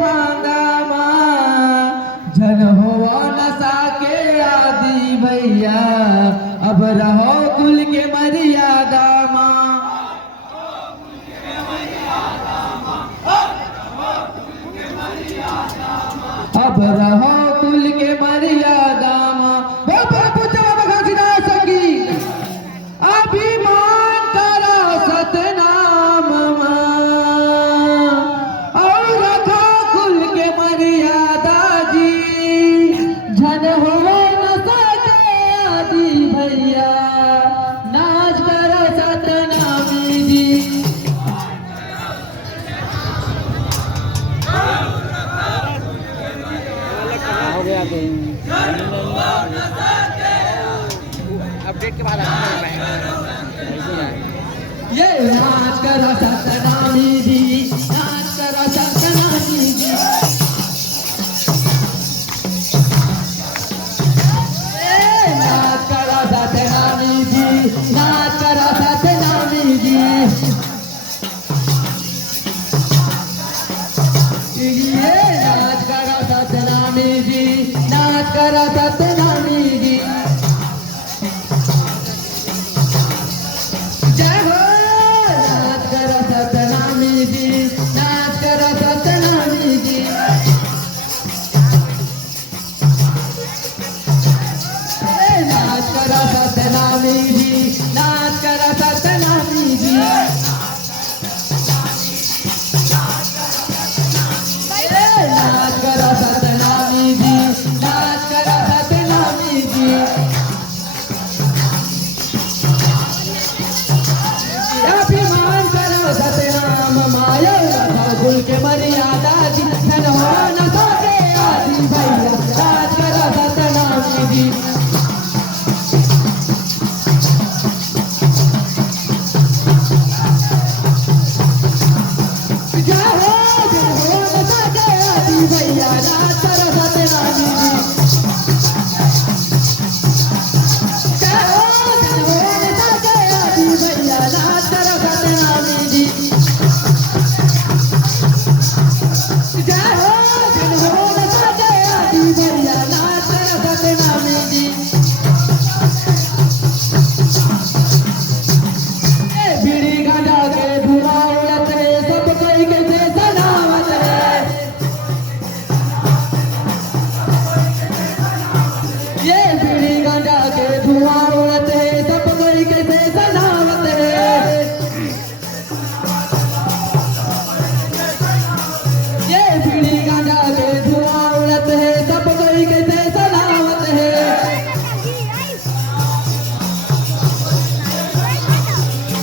भांगा माँ जन हो नशा के आदि भैया अब रहो कुल के मर्यादा माँ अब रहो कुल के मर्यादा माँ अभिमान करो सतनाम और रखो कुल के मर्यादा जी झन हो न सके आदि भैया नाच करो सतनामी जी हो गया अपडेट के बाद ये नाच करो सतनामी जी नाच करो सतनामी जी नाच करो सतनामी जी नाच करो सतनामी जी ये नाच करो सतनामी जी नाच करो सतनामी जी जय हो नाच करो सतनामी जी नाच करो सतनामी जी नाच करो सतनामी जी नाच करो सतनामी जी नाच करो सतनामी जी नाच करो सतनामी जी अभिमान करो सतनाम माया कुल के मर्यादा जी धन हो न सके आदि भैया नाच करो सतनामी जी भैया नाच करो सतनामी जी भैया नाच करो सतनामी जी जय हो भैया नाच करो सतनामी जी बीड़ी गांजा के धुआं उड़त है सब कोई कैसे सलामत है ये बीड़ी गांजा के धुआं उड़त है सब कोई कैसे सलामत है ये बीड़ी गांजा के धुआं उड़त है सब कोई कैसे सलामत है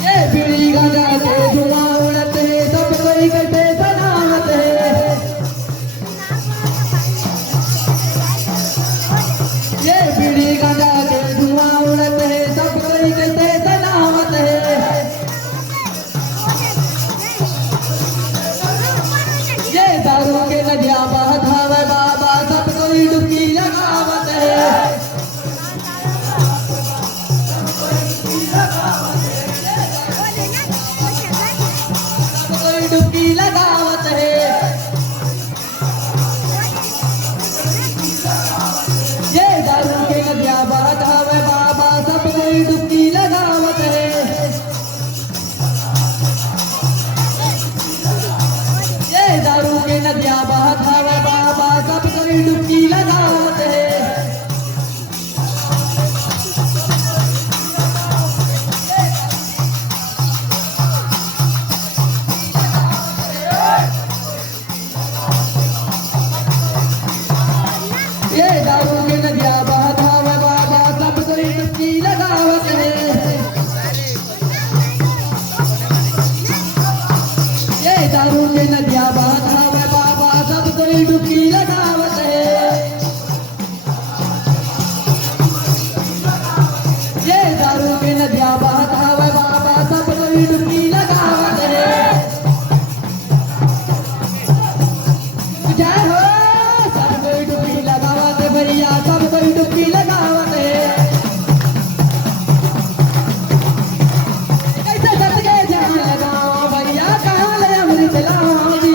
ये बीड़ी गांजा के धुआं उड़त है सब कोई कैसे सलामत है ये बीड़ी गांजा के धुआं उड़त है सब कोई कैसे सलामत है ये दारू के नदियाँ बहत हवे बाबा सब कोई डुबकी लगावत है सब कोई डुबकी लगावत है ये दारू के नदियाँ बहत हवे बाबा सब कोई डुबकी लगावत है ये दारू के नदियाँ बहत हवे बाबा सब कोई डुबकी लगावत है ये दारू के नदियाँ बहत हवे बाबा सब कोई डुबकी लगावत है ये दारू के नदियाँ बहत हवे बाबा सब कोई डुबकी लगावत है ये दारू के नदियाँ बहत हवे बाबा सब कोई डुबकी लगावत है जय हो सब कोई डुबकी लगावत है भैया सब कोई डुबकी लगावत है कैसे सट के जान लगाओ भैया कहाँ ले अमृत लाओ जी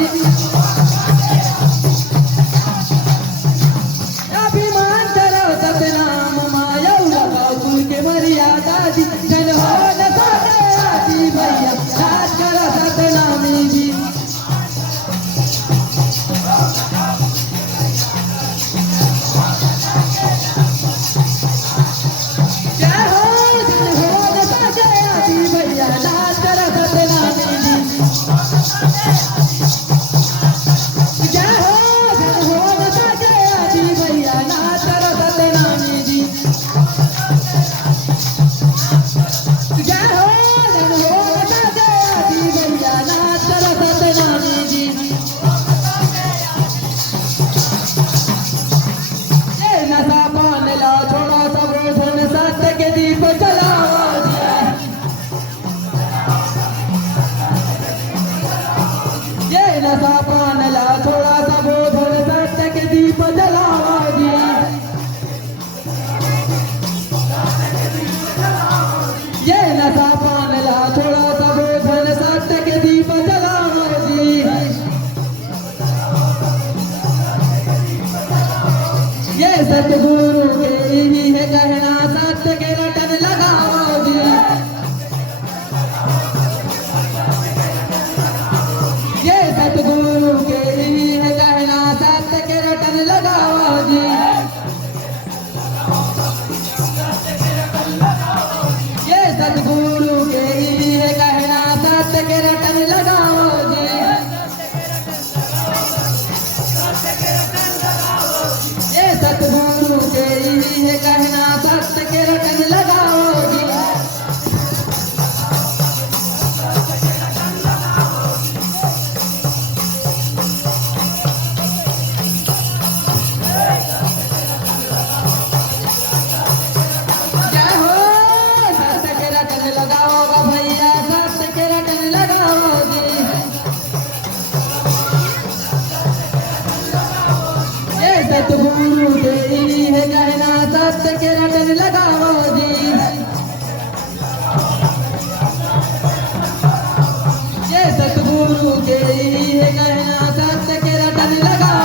सतगुरु के ही है कहना सत्य के रटन लगाओ जी। ये सतगुरु के ही है कहना सत्य के रटन लगाओ जी। ये सतगुरु के ही है कहना सत्य के रटन लगाओ जी। ये सतगुरु के ही है कहना सत्य के रटन लगाओ जी। जय हो सत्य के रटन लगाओ भैया सत्य के रटन लगाओ जी। ये सतगुरु के ही है कहना सत्य के रटन लगाओ जी। ये सतगुरु के ही है कहना सत्य के रटन लगाओ।